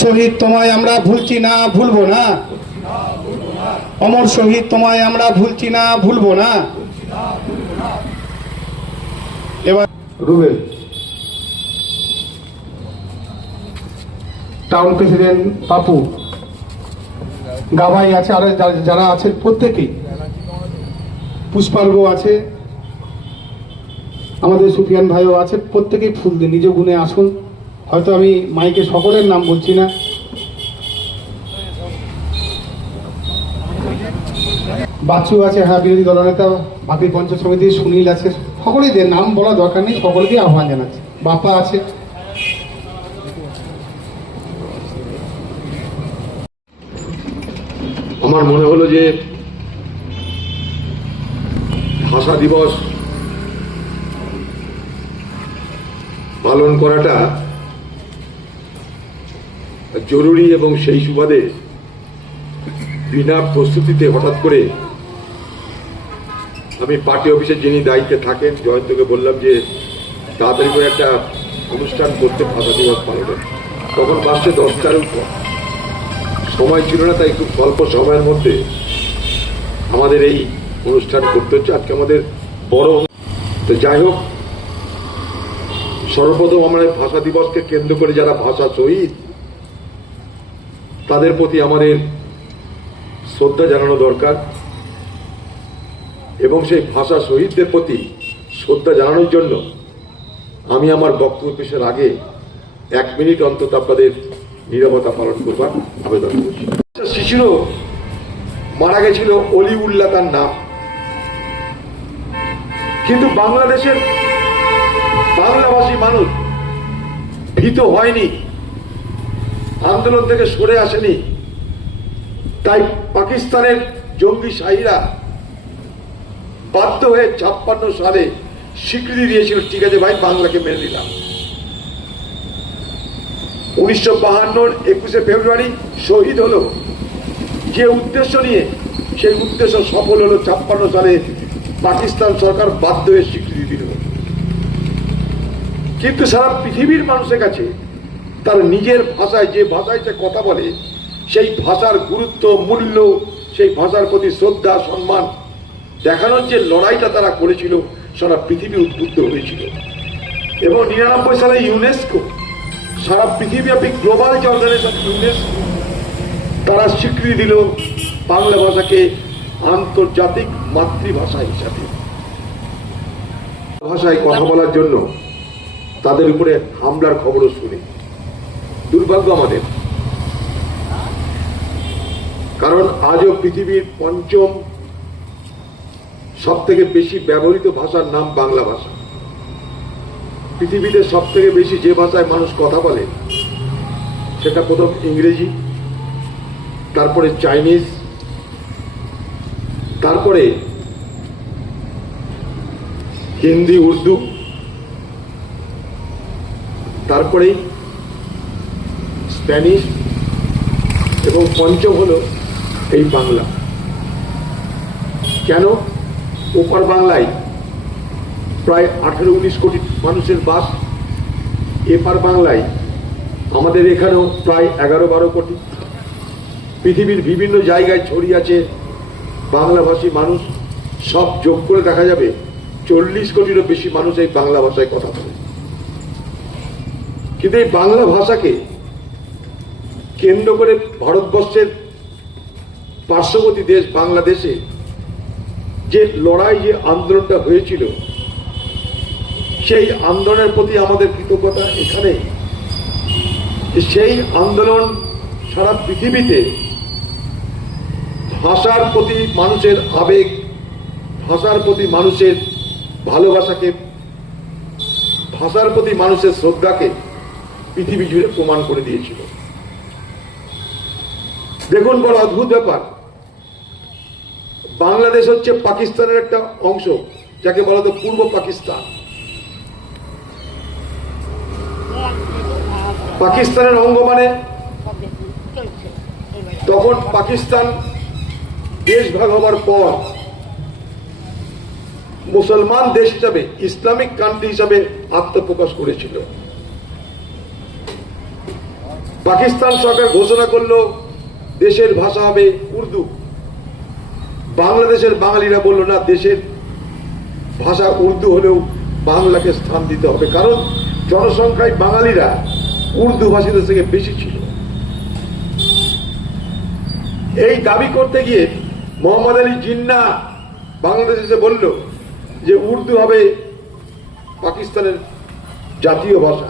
শহীদ তোমায় আমরা ভুলছি না, ভুলবো না। অমর শহীদ তোমায় আমরা ভুলছি না, ভুলবো না। এবার রুবেল, টাউন প্রেসিডেন্ট পাপু, গাভাই আছে, আর যারা আছে প্রত্যেকেই, পুষ্পার্ঘ আছে, আমাদের সুফিয়ান ভাইও আছে, প্রত্যেকেই ফুল দিন, নিজ গুণে আসুন। হয়তো আমি মাইকে সকলের নাম বলছি না। বাচ্চু আছে, হ্যাঁ, বিরোধী দলনেতা, বাপি পঞ্চায়েত সমিতি, সুনীল আছে, সকলেই দেন, নাম বলা দরকার নেই, সকলকেই আহ্বান জানাচ্ছে। বাপা আছে। আমার মনে হলো যে ভাষা দিবস পালন করাটা জরুরি, এবং সেই সুবাদে বিনা প্রস্তুতিতে হঠাৎ করে আমি পার্টি অফিসে যিনি দায়িত্বে থাকেন জয়ন্তকে বললাম যে তাড়াতাড়ি করে একটা অনুষ্ঠান করতে ভাষা দিবস পালনের। তখন বাসছে 10টার উপর, সময় ছিল না, তাই খুব স্বল্প সময়ের মধ্যে আমাদের এই অনুষ্ঠান করতে হচ্ছে। আজকে আমাদের বড়, তো যাই হোক, সর্বপ্রথম আমরা ভাষা দিবসকে কেন্দ্র করে যারা ভাষা শহীদ তাদের প্রতি আমাদের শ্রদ্ধা জানানো দরকার, এবং সেই ভাষা শহীদদের প্রতি শ্রদ্ধা জানানোর জন্য আমি আমার বক্তব্য পেশের আগে 1 মিনিট অন্তত আপনাদের নীরবতা পালন করবার আবেদন করছি। শিশুরও মারা গেছিল, অলিউল্লাহ তার নাম, কিন্তু বাংলাদেশের বাংলাভাষী মানুষ ভীত হয়নি, আন্দোলন থেকে সরে আসেনি। তাই পাকিস্তানের জঙ্গি শাহীরা বাধ্য হয়ে 56 সালে স্বীকৃতি দিয়েছিল, ঠিক আছে ভাই, বাংলাকে মেনে নিলাম। 1952 21শে ফেব্রুয়ারি শহীদ হলো যে উদ্দেশ্য নিয়ে, সেই উদ্দেশ্য সফল হলো। 56 সালে পাকিস্তান সরকার বাধ্য হয়ে স্বীকৃতি দিল। কিন্তু সারা পৃথিবীর মানুষের কাছে তার নিজের ভাষায়, যে ভাষায় সে কথা বলে, সেই ভাষার গুরুত্ব, মূল্য, সেই ভাষার প্রতি শ্রদ্ধা সম্মান দেখানোর যে লড়াইটা তারা করেছিল, সারা পৃথিবী উদ্বুদ্ধ হয়েছিল। এবং 99 সালে ইউনেস্কো, সারা পৃথিবীব্যাপী গ্লোবাল যে অর্গানাইজেশন ইউনেস্কো, তারা স্বীকৃতি দিল বাংলা ভাষাকে আন্তর্জাতিক মাতৃভাষা হিসাবে। ভাষায় কথা বলার জন্য তাদের উপরে হামলার খবরও শুনি। দুর্ভাগ্য আমাদের, কারণ আজও পৃথিবীর 5ম সব থেকে বেশি ব্যবহৃত ভাষার নাম বাংলা ভাষা। পৃথিবীতে সব থেকে বেশি যে ভাষায় মানুষ কথা বলে সেটা প্রথম ইংরেজি, তারপরে চাইনিজ, তারপরে হিন্দি, উর্দু, তারপরে স্প্যানিশ, এবং 5ম হলো এই বাংলা। কেন? ওপার বাংলায় প্রায় 18-19 কোটি মানুষের বাস, এপার বাংলায় আমাদের এখানেও প্রায় 11-12 কোটি। পৃথিবীর বিভিন্ন জায়গায় ছড়িয়ে আছে বাংলাভাষী মানুষ, সব যোগ করে দেখা যাবে 40 কোটিরও বেশি মানুষ এই বাংলা ভাষায় কথা বলে। কিন্তু এই বাংলা ভাষাকে কেন্দ্র করে ভারতবর্ষের পার্শ্ববর্তী দেশ বাংলাদেশে যে লড়াই, যে আন্দোলনটা হয়েছিল, সেই আন্দোলনের প্রতি আমাদের কৃতজ্ঞতা এখানে। সেই আন্দোলন সারা পৃথিবীতে ভাষার প্রতি মানুষের আবেগ, ভাষার প্রতি মানুষের ভালোবাসাকে, ভাষার প্রতি মানুষের শ্রদ্ধাকে পৃথিবী জুড়ে প্রমাণ করে দিয়েছিল। দেখুন, বড় অদ্ভুত ব্যাপার, বাংলাদেশ হচ্ছে পাকিস্তানের একটা অংশ, যাকে বলা হতো পূর্ব পাকিস্তান। পাকিস্তানের অঙ্গ মানে, তখন পাকিস্তান দেশ ভাগ হবার পর মুসলমান দেশ হিসাবে, ইসলামিক কান্ট্রি হিসাবে আত্মপ্রকাশ করেছিল। পাকিস্তান সরকার ঘোষণা করলো দেশের ভাষা হবে উর্দু। বাংলাদেশের বাঙালিরা বললো না, দেশের ভাষা উর্দু হলেও বাংলাকে স্থান দিতে হবে, কারণ জনসংখ্যায় বাঙালিরা উর্দু ভাষীদের থেকে বেশি ছিল। এই দাবি করতে গিয়ে মোহাম্মদ আলী জিন্না বাংলাদেশে এসে বলল যে উর্দু হবে পাকিস্তানের জাতীয় ভাষা,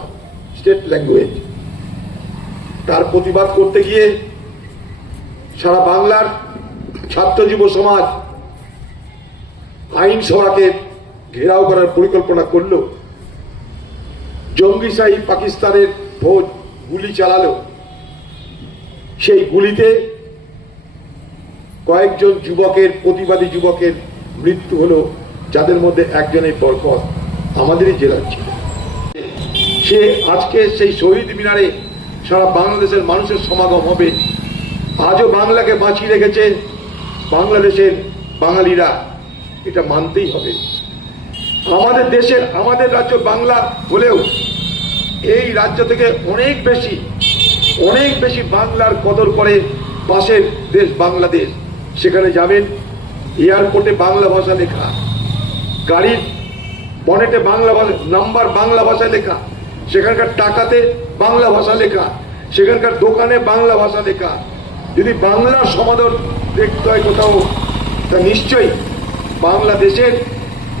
স্টেট ল্যাঙ্গুয়েজ। তার প্রতিবাদ করতে গিয়ে সারা বাংলার ছাত্র যুব সমাজ আইনসভাকে ঘেরাও করার পরিকল্পনা করলো। জঙ্গিশাহী পাকিস্তানের ফৌজ গুলি চালালো, সেই গুলিতে কয়েকজন যুবকের, প্রতিবাদী যুবকের মৃত্যু হলো, যাদের মধ্যে একজনের বরকত আমাদেরই জেলার ছিল। সে আজকে সেই শহীদ মিনারে সারা বাংলাদেশের মানুষের সমাগম হবে। আজও বাংলাকে বাঁচিয়ে রেখেছে বাংলাদেশের বাঙালিরা, এটা মানতেই হবে। আমাদের দেশের, আমাদের রাজ্য বাংলা হলেও এই রাজ্য থেকে অনেক বেশি বাংলার কদর করে পাশের দেশ বাংলাদেশ। সেখানে যাবেন, এয়ারপোর্টে বাংলা ভাষা লেখা, গাড়ির বনেটে বাংলা ভাষা নাম্বার বাংলা ভাষায় লেখা, সেখানকার টাকাতে বাংলা ভাষা লেখা, সেখানকার দোকানে বাংলা ভাষা লেখা। যদি বাংলার সমাদর দেখতে হয় কোথাও, তা নিশ্চয়ই বাংলাদেশের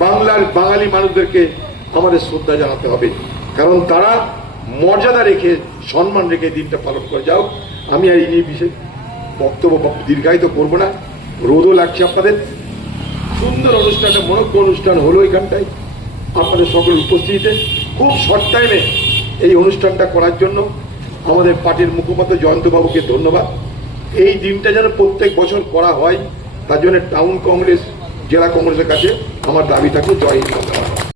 বাংলার বাঙালি মানুষদেরকে আমাদের শ্রদ্ধা জানাতে হবে, কারণ তারা মর্যাদা রেখে, সম্মান রেখে দিনটা পালন করে। যাও, আমি আর এই বিশেষ বক্তব্য দীর্ঘায়িত করবো না, রোদও লাগছে আপনাদের। সুন্দর অনুষ্ঠানটা, মনোজ্ঞ অনুষ্ঠান হলো এখানটায় আপনাদের সকল উপস্থিতিতে। খুব শর্ট টাইমে এই অনুষ্ঠানটা করার জন্য আমাদের পার্টির মুখপাত্র জয়ন্তবাবুকে ধন্যবাদ। এই দিনটা যেন প্রত্যেক বছর করা হয়, তার জন্য টাউন কংগ্রেস, জেলা কংগ্রেসের কাছে আমার দাবি থাকবে। জয় হিন্দ।